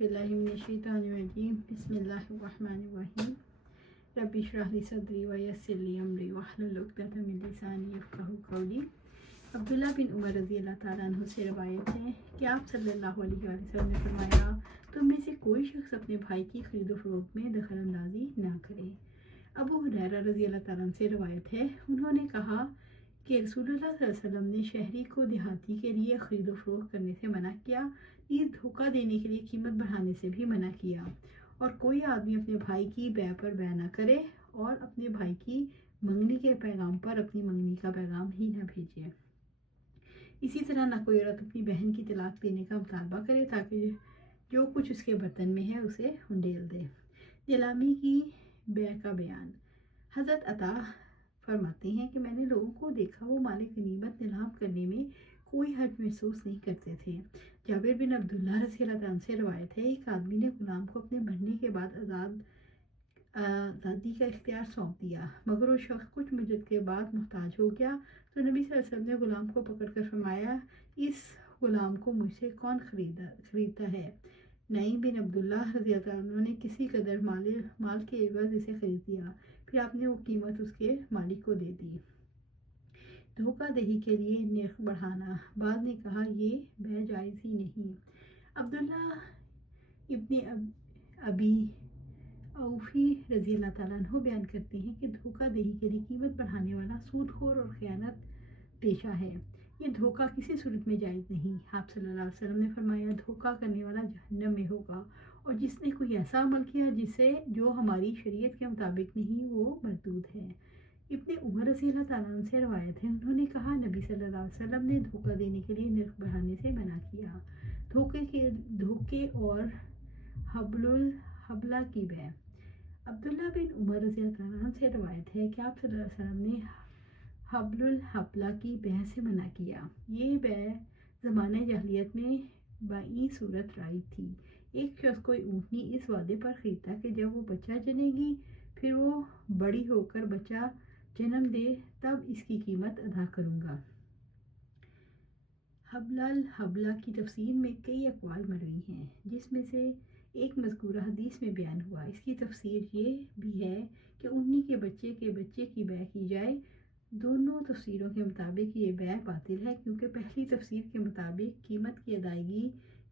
बिल्लाहि मिनश्शैतानिर्रजीम बिस्मिल्लाहिर्रहमानिर्रहीम रब्बि इश्रह ली सदरी व यस्सिर ली अमरी वहलुल उक़दतम मिन लिसानी यफ़क़हू क़ौली। अब्दुल्लाह बिन उमर रज़ी अल्लाह ताला अन्हु से रवायत है कि आप सल्लल्लाहु अलैहि वसल्लम ने फरमाया, तुम में से कोई शख्स अपने भाई की खरीदो फरोख्त में दखल अंदाजी ना करे। अबू हुरैरा रज़ी अल्लाह ताला अन्हु से रवायत है, उन्होंने कहा कि रसूलुल्लाह सल्लल्लाहु अलैहि वसल्लम ने शहरी को देहाती के लिए खरीदो फरोख्त करने से मना किया, नीज़ धोखा देने के लिए कीमत बढ़ाने से भी मना किया, और कोई आदमी अपने भाई की बै पर बै ना करे और अपने भाई की मंगनी के पैगाम पर अपनी मंगनी का पैगाम ही ना भेजे। इसी तरह ना कोई औरत अपनी बहन की तलाक देने का मुतालबा करे ताकि जो कुछ उसके बर्तन में है उसे उंडेल दे। नीलामी की बै का बयान। हज़रत अता फरमाते हैं कि मैंने लोगों को देखा, वो मालिक गनीमत नीलाम करने में कोई हर्ज महसूस नहीं करते थे। जाबिर बिन अब्दुल्लाह रज़ी अल्लाह अन्हु से रवायत है, एक आदमी ने गुलाम को अपने मरने के बाद आज़ादी का इख्तियार सौंप दिया, मगर वो शख्स कुछ मुद्दत के बाद मुहताज हो गया तो नबी सल्लल्लाहु अलैहि वसल्लम ने गुलाम को पकड़कर फरमाया, इस गुलाम को मुझसे कौन खरीदता है। नईम बिन अब्दुल्लाह रज़ी अल्लाह अन्हु ने किसी कदर माल के एवज इसे खरीद दिया, फिर आपने वो कीमत उसके मालिक को दे दी। धोखा दही के लिए नर्ख बढ़ाना। बाद ने कहा, ये बै जायज़ ही नहीं। अब्दुल्ला इब्न अबी औफी रज़ी अल्लाह ताला अन्हु बयान करते हैं कि धोखा दही के लिए कीमत बढ़ाने वाला सूदखोर और खयानत पेशा है। ये धोखा किसी सूरत में जायज़ नहीं। आप सल्लल्लाहु अलैहि वसल्लम ने फरमाया, धोखा करने वाला जहन्नम में होगा, और जिसने कोई ऐसा अमल किया जो हमारी शरीयत के मुताबिक नहीं, वो मरदूद है। इब्न उमर रज़ी अल्लाह ताला अन्हु से रवायत है, उन्होंने कहा, नबी सल्लल्लाहु अलैहि वसल्लम ने धोखा देने के लिए नर्ख बढ़ाने से मना किया। धोखे और हबला की बै। अब्दुल्ला बिन उमर रज़ी अल्लाह ताला अन्हु से रवायत है कि आप सल्लल्लाहु अलैहि वसल्लम ने हबला की बै से मना किया। ये बै ज़माने जahलियत में बाई सूरत राइज थी। एक शख्स कोई ऊँटनी इस वादे पर खरीदता कि जब वो बच्चा जनेगी, फिर वो बड़ी होकर बच्चा जन्म दे, तब इसकी कीमत अदा करूँगा। हबला की तफसीर में कई अक़वाल मरवी हैं, जिसमें से एक मज़कूरा हदीस में बयान हुआ। इसकी तफसीर ये भी है कि ऊँटनी के बच्चे की बै की जाए। दोनों तफसीरों के मुताबिक ये बै बातिल है, क्योंकि पहली तफसीर के मुताबिक कीमत की अदायगी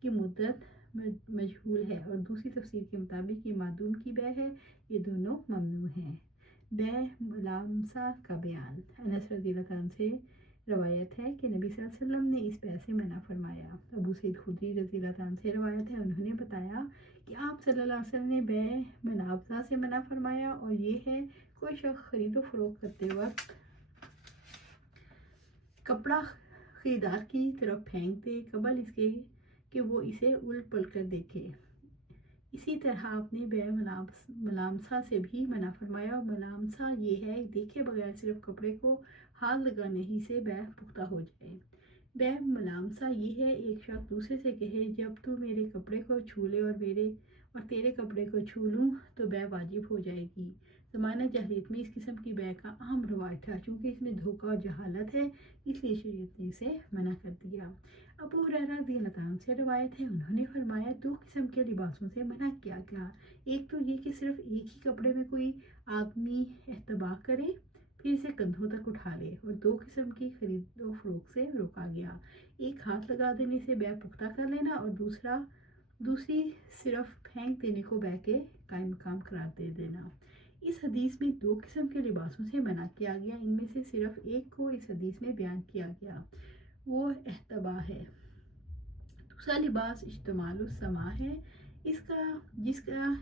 की मुद्दत मजहूल है, और दूसरी तफसीर के मुताबिक ये मादूम की बै है। ये दोनों ममनू हैं। बै मुलामसा का बयान। अनस रज़ी अल्लाह अन्हु से रवायत है कि नबी सल्लल्लाहु अलैहि वसल्लम ने इस बै से मना फरमाया। अबू सईद खुदरी रज़ी अल्लाह अन्हु से रवायत है, उन्होंने बताया कि आप सल्लल्लाहु अलैहि वसल्लम ने बै मुनावजा से मना फरमाया, और ये है, कोई शख्स खरीदो फरोख्त करते वक्त कपड़ा खरीदार की तरफ फेंक दे कबल इसके कि वो इसे उलट पलट कर देखे। इसी तरह आपने बै मलामसा से भी मना फरमाया, और मलामसा ये है, देखे बगैर सिर्फ कपड़े को हाथ लगाने ही से बै पुख्ता हो जाए। बै मलामसा ये है, एक शख्स दूसरे से कहे, जब तू मेरे कपड़े को छू ले और तेरे कपड़े को छू लूँ तो बै वाजिब हो जाएगी। ज़माना जहलियत में इस किस्म की बै का आम रवाज था, चूँकि इसमें धोखा और जहालत है, इसलिए शरीयत ने इसे मना कर दिया। अबू हुरैरा रज़ी अल्लाह अन्हु से रवायत है, उन्होंने फरमाया, दो किस्म के लिबासों से मना किया गया। एक तो ये कि सिर्फ एक ही कपड़े में कोई आदमी एहतबाक करे, फिर इसे कंधों तक उठा ले, और दो किस्म की खरीदो फरोख्त से रोका गया। एक हाथ लगा देने से बै पुख्ता कर लेना, और दूसरी सिर्फ फेंक देने को बै के कायम मकाम करार दे देना। इस हदीस में दो किस्म के लिबासों से मना किया गया। इनमें से सिर्फ एक को इस हदीस में बयान किया गया, वो एहतबा है। दूसरा लिबास इज्तिमालुस समा है, जिसका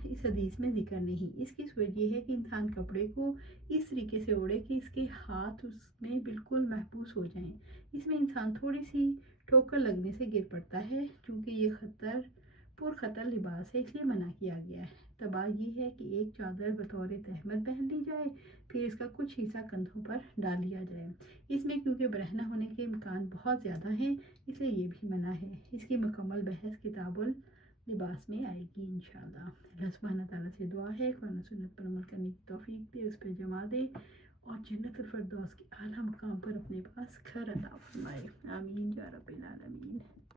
इस हदीस में जिक्र नहीं। इसकी वजह यह है कि इंसान कपड़े को इस तरीके से ओढ़े कि इसके हाथ उसमें बिल्कुल महफूज हो जाएं। इसमें इंसान थोड़ी सी ठोकर लगने से गिर पड़ता है, क्योंकि ये पुरखतर लिबास है, इसलिए मना किया गया है। तबा ये है कि एक चादर बतौर तहमत पहन ली जाए, फिर इसका कुछ हिस्सा कंधों पर डाल लिया जाए। इसमें क्योंकि बरहना होने के इम्कान बहुत ज़्यादा हैं, इसलिए ये भी मना है। इसकी मुकम्मल बहस किताबुल लिबास में आएगी इंशाअल्लाह। अल्लाह सुब्हानहू तआला से दुआ है, कुरान सुन्नत पर अमल करने की तौफीक दे, उस पर जमा दे, और जन्नतुल फिरदौस के आला मकाम पर अपने पास घर अता फरमाए। आमीन या रब्बिल आलमीन।